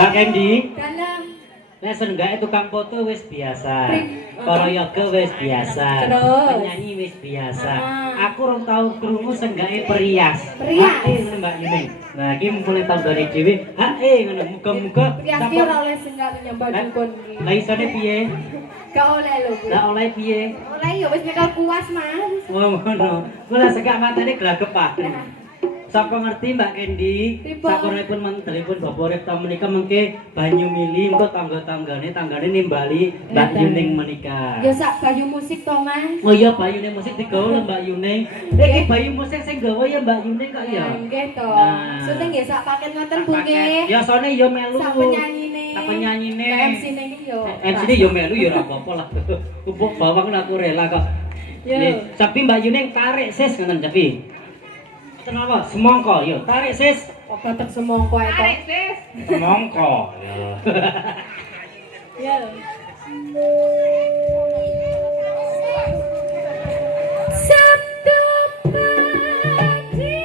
Mbak Kendi. Dalam. Nek senggake tukang foto wis biasa. Para yoga wis biasa. Terus? Penyanyi wis biasa. Aku rong tau krungu senggake perias. Perias? Ngono Mbak Yuni. Nah, iki mulai tambane dhewe. Ngono muga-muga Perias ki ora oleh senggak nyambah dukun iki. Lah isane piye? Gak oleh lho, Bu. Lah oleh piye? Oleh ya wis nyekel kuas, Mas. Oh ngono. Kula segak matane glagep. Sapa ngerti Mbak Kendi? Sakuripun mentelipun Bapak Urip ta menika mengke banyu mili engko tangga-tanggane nimbali Mbak Yuning menika. Ya sak bayu musik to, Mas. Oh iya bayune musik digawa lho Mbak Yuning. Iki bayu musik sing gawa ya Mbak Yuning kok ya. Nggih to. Nah. Syuting nggih sak paket ngoten Bu nggih. Ya sone ya melu. Sak penyanyine. Sak penyanyine. MC-ne iki yo. MC-ne ya melu ya ora apa-apa lah. Upuk bawang aku rela kok. Nggih, tapi Mbak Yuning tarik sis ngoten tapi. Kenapa? Semongko, yo tarik sis. Kok tetep semongko ae to. Tarik sis. Semongko. Ya. Sabtu pagi.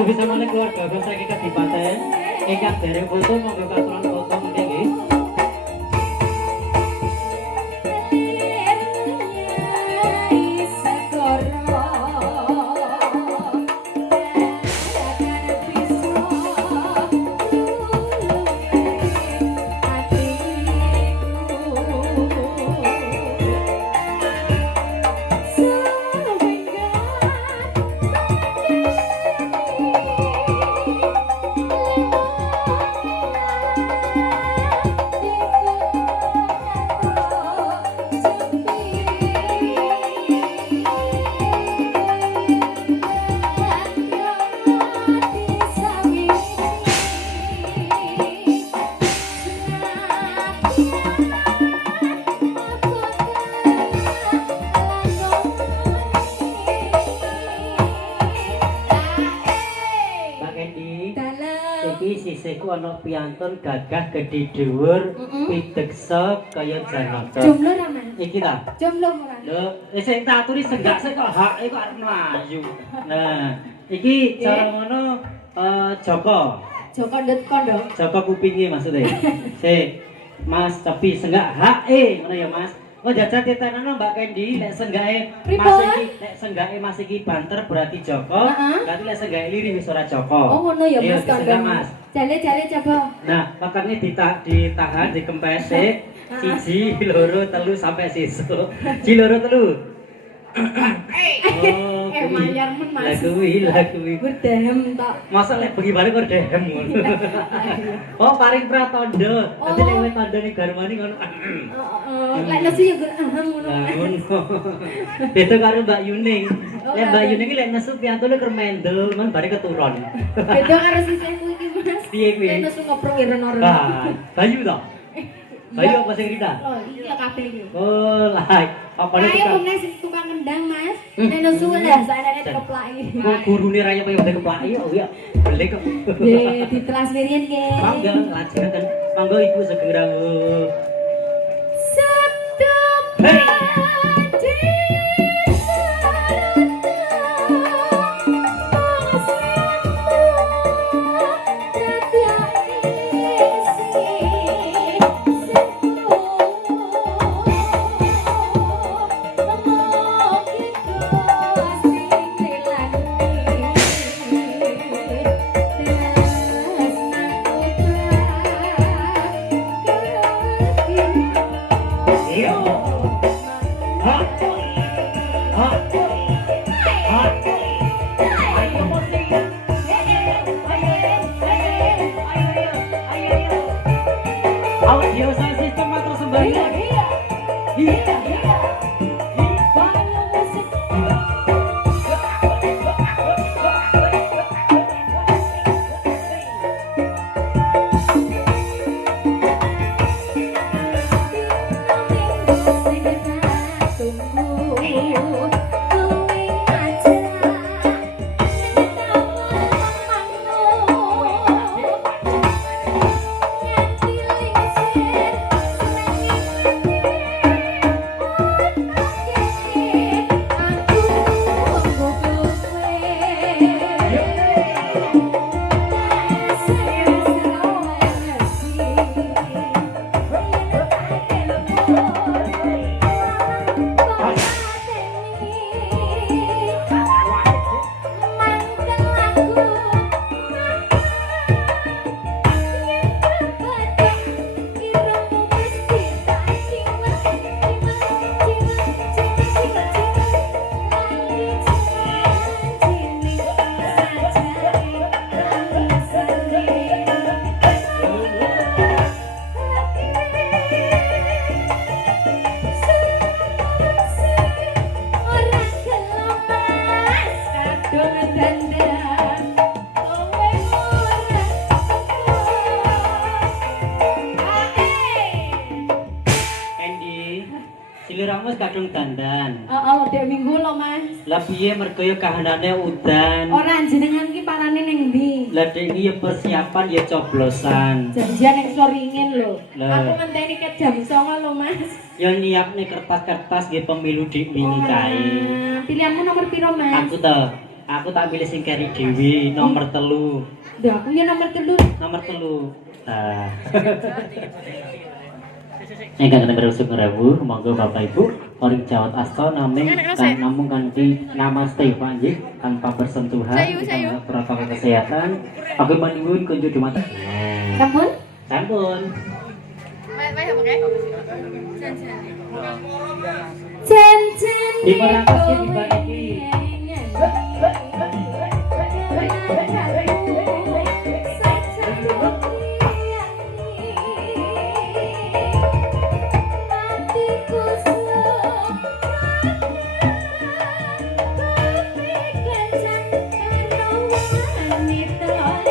Bisa mana keluarga bangsa kita di Paten, ingkang dereng foto monggo katuran foto mungkin nggih. Sisiku ana piantun gagah gedhe dhuwur pideksa kaya Janaka. Jumlah ra, Mas? Iki ta? Jumlah ora. Lho, sing tak aturi senggak sik kok hake kok arep mlayu. Nah, iki cara ngono Joko. Joko ndut kondo. Joko kupinge maksudnya. Sik, Mas Cepi senggak hake ngono ya, Mas. Oh jajal titenono Mbak Kendi nek senggake Mas iki banter berarti Joko, berarti nek senggake lirih wis ora Joko. Oh ngono ya Mas kandang. Mas. Jale coba. Nah, makane ditahan dikempes sik. 1, 2, 3 sampai sisuk. 1, 2, 3. Oh, kayak mayar men Mas. Lah kuwi. Berdehem tok. Masa lek bengi bareng kok dehem ngono. Oh, paring pratandha. Dadi lek kowe tandane garmani ngono. Lek nesu ya gur ngono. Lah ngono. Beda karo Mbak Yuning. Lek Mbak Yuning iki lek nesu piantune ker mendel, men bare keturun. Beda karo sisihku iki Mas. Piye kuwi? Lek nesu ngoprok iren-iren. Bayu to? Bayu apa sing Rita? Oh, iya kabeh iki. Oh, lah. Apa nek Ayo wong sing tukang ngendang Mas. Lek nesu lah sakjane dikeplaki. kok gurune raya kaya udah keplaki ya beli kok. Nggih, ditransferin nggih. Mangga lajengaken. Mangga Ibu Sugeng rawuh. Audio sound system atau sembahnya? Iya. Siliramu kadung dandan. Dek minggu lho Mas. Lah piye mergo ya kahanane udan. Ora jenengan ki parane ning ndi? Lah dek iki ya persiapan ya coblosan. Janjian ning Soringin lho. Lah. Aku ngenteni ke jam 09.00 lho Mas. Ya nyiapne kertas-kertas nggih pemilu dik wingi kae. Pilihanmu nomor piro Mas? Aku tak pilih sing keri dhewe nomor 3. Lho aku ya nomor 3. Nomor 3. Nah. Ingkang berusuk ngrawuh, monggo Bapak Ibu paring jawat asta namung kanthi namaste panggih tanpa bersentuhan protokol kesehatan. Aku menyuwun kunjuk dumateng. Sampun? Sampun. Jen-jen. Diperangkatke dibagi. Wanita